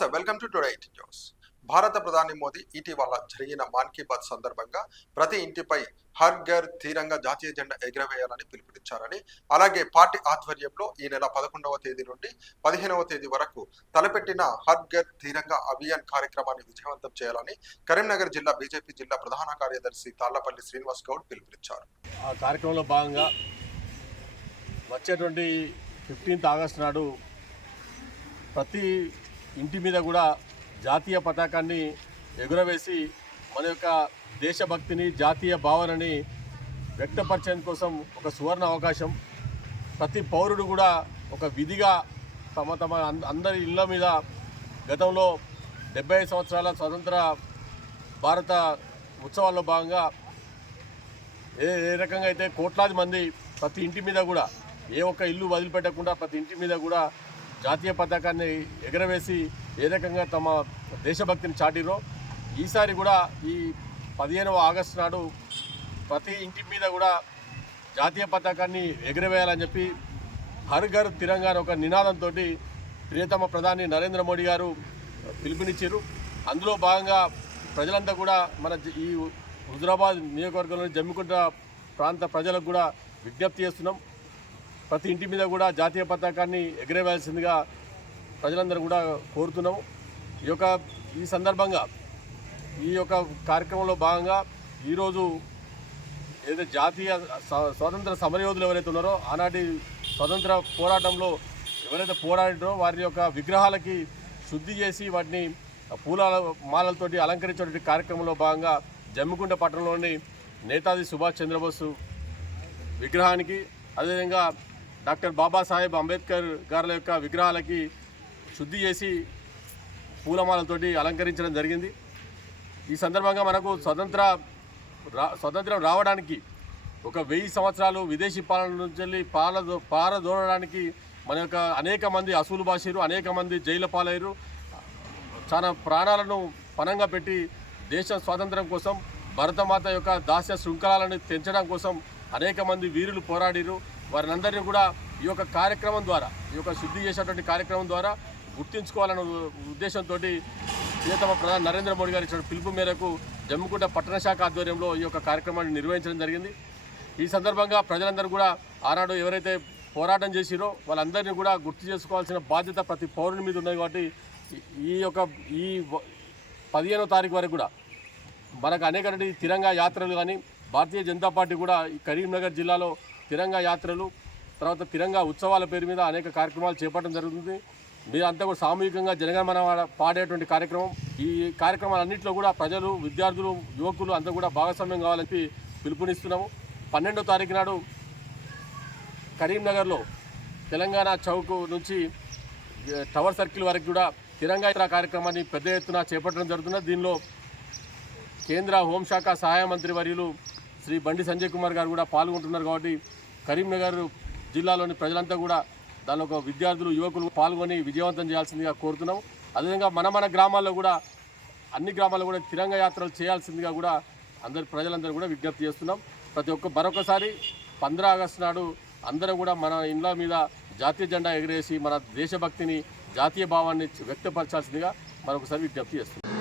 నమస్తే, welcome to today news. భారత ప్రధాని మోదీ ఇటీవల జరిగిన మాన్ కీ బాత్ సందర్భంగా ప్రతి ఇంటిపై హర్ ఘర్ తిరంగా జాతీయ జెండా ఎగురవేయాలని పిలుపునిచ్చారని, అలాగే పార్టీ ఆధ్వర్యంలో ఈ నెల 11వ తేదీ నుండి 15వ తేదీ వరకు తలపెట్టిన హర్ ఘర్ తిరంగా అభియాన్ కార్యక్రమాన్ని విజయవంతం చేయాలని కరీంనగర్ జిల్లా బీజేపీ జిల్లా ప్రధాన కార్యదర్శి తాళ్లపల్లి శ్రీనివాస్ గౌడ్ పిలుపునిచ్చారు. ఆ కార్యక్రమంలో భాగంగా వచ్చేటువంటి 15th ఆగస్టు నాడు ప్రతి ఇంటి మీద కూడా జాతీయ పతాకాన్ని ఎగురవేసి మన యొక్క దేశభక్తిని, జాతీయ భావనని వ్యక్తపరచడం కోసం ఒక సువర్ణ అవకాశం. ప్రతి పౌరుడు కూడా ఒక విధిగా తమ అందరి ఇళ్ళ మీద గతంలో 75 సంవత్సరాల స్వతంత్ర భారత ఉత్సవాల్లో భాగంగా ఏ రకంగా అయితే కోట్లాది మంది ప్రతి ఇంటి మీద కూడా ఏ ఒక్క ఇల్లు వదిలిపెట్టకుండా ప్రతి ఇంటి మీద కూడా జాతీయ పతాకాన్ని ఎగరవేసి ఏ రకంగా తమ దేశభక్తిని చాటిరో, ఈసారి కూడా ఈ 15వ ఆగస్టు నాడు ప్రతి ఇంటి మీద కూడా జాతీయ పతాకాన్ని ఎగరవేయాలని చెప్పి హర్ ఘర్ తిరంగా ఒక నినాదంతో ప్రియతమ ప్రధాని నరేంద్ర మోడీ గారు పిలుపునిచ్చారు. అందులో భాగంగా ప్రజలంతా కూడా మన ఈ హుజురాబాద్ నియోజకవర్గంలోని జమ్మికుంట ప్రాంత ప్రజలకు కూడా విజ్ఞప్తి చేస్తున్నాం. ప్రతి ఇంటి మీద కూడా జాతీయ పతాకాన్ని ఎగరవేయాల్సిందిగా ప్రజలందరూ కూడా కోరుతున్నాము. ఈ సందర్భంగా ఈ యొక్క కార్యక్రమంలో భాగంగా ఈరోజు ఏదైతే జాతీయ స్వాతంత్ర సమరయోధులు ఎవరైతే ఉన్నారో, ఆనాటి స్వతంత్ర పోరాటంలో ఎవరైతే పోరాడారో వారి యొక్క విగ్రహాలకి శుద్ధి చేసి వాటిని పూల మాలలతోటి అలంకరించే కార్యక్రమంలో భాగంగా జమ్మికుంట పట్టణంలోని నేతాజీ సుభాష్ చంద్రబోసు విగ్రహానికి, అదేవిధంగా డాక్టర్ బాబాసాహెబ్ అంబేద్కర్ గారి యొక్క విగ్రహాలకి శుద్ధి చేసి పూలమాలతోటి అలంకరించడం జరిగింది. ఈ సందర్భంగా మనకు స్వతంత్రం రావడానికి ఒక 1000 సంవత్సరాలు విదేశీ పాలన నుంచి పారదోలడానికి మన యొక్క అనేక మంది అసూలు బాసిరు, అనేక మంది జైలు పాలయ్యారు. చాలా ప్రాణాలను పణంగా పెట్టి దేశ స్వాతంత్రం కోసం, భరతమాత యొక్క దాస్య శృంఖలాలను తెంచడం కోసం అనేక మంది వీరులు పోరాడిరు. వారినందరినీ కూడా ఈ యొక్క కార్యక్రమం ద్వారా, ఈ యొక్క శుద్ధి చేసేటువంటి కార్యక్రమం ద్వారా గుర్తించుకోవాలనే ఉద్దేశంతో ప్రియతమ ప్రధాని నరేంద్ర మోడీ గారు ఇచ్చిన పిలుపు మేరకు జమ్మికుంట పట్టణ శాఖ ఆధ్వర్యంలో ఈ యొక్క కార్యక్రమాన్ని నిర్వహించడం జరిగింది. ఈ సందర్భంగా ప్రజలందరూ కూడా ఆనాడు ఎవరైతే పోరాటం చేసిరో వాళ్ళందరినీ కూడా గుర్తు చేసుకోవాల్సిన బాధ్యత ప్రతి పౌరుని మీద ఉన్నది. కాబట్టి ఈ 15వ తారీఖు వరకు కూడా మనకు అనేక తిరంగా యాత్రలు కానీ, భారతీయ జనతా పార్టీ కూడా ఈ కరీంనగర్ జిల్లాలో తిరంగా యాత్రలు, తర్వాత తిరంగా ఉత్సవాల పేరు మీద అనేక కార్యక్రమాలు చేపట్టడం జరుగుతుంది. మీరంతా కూడా సామూహికంగా జనగణమన పాడేటువంటి కార్యక్రమం. ఈ కార్యక్రమాలన్నింటిలో కూడా ప్రజలు, విద్యార్థులు, యువకులు అంతా కూడా భాగస్వామ్యం కావాలని పిలుపునిస్తున్నాము. 12వ తారీఖు నాడు కరీంనగర్లో తెలంగాణ చౌక్ నుంచి టవర్ సర్కిల్ వరకు కూడా తిరంగా యాత్ర కార్యక్రమాన్ని పెద్ద ఎత్తున చేపట్టడం జరుగుతున్నది. దీనిలో కేంద్ర హోంశాఖ సహాయ మంత్రి వర్యులు శ్రీ బండి సంజయ్ కుమార్ గారు కూడా పాల్గొంటున్నారు. కాబట్టి కరీంనగర్ జిల్లాలోని ప్రజలంతా కూడా దానిలో ఒక విద్యార్థులు, యువకులు పాల్గొని విజయవంతం చేయాల్సిందిగా కోరుతున్నాం. అదేవిధంగా మన గ్రామాల్లో కూడా, అన్ని గ్రామాల్లో కూడా తిరంగా యాత్రలు చేయాల్సిందిగా కూడా ప్రజలందరూ కూడా విజ్ఞప్తి చేస్తున్నాం. మరొకసారి 15 ఆగస్టు నాడు అందరం కూడా మన ఇండ్ల మీద జాతీయ జెండా ఎగరేసి మన దేశభక్తిని, జాతీయ భావాన్ని వ్యక్తపరచాల్సిందిగా మరొకసారి విజ్ఞప్తి చేస్తున్నాం.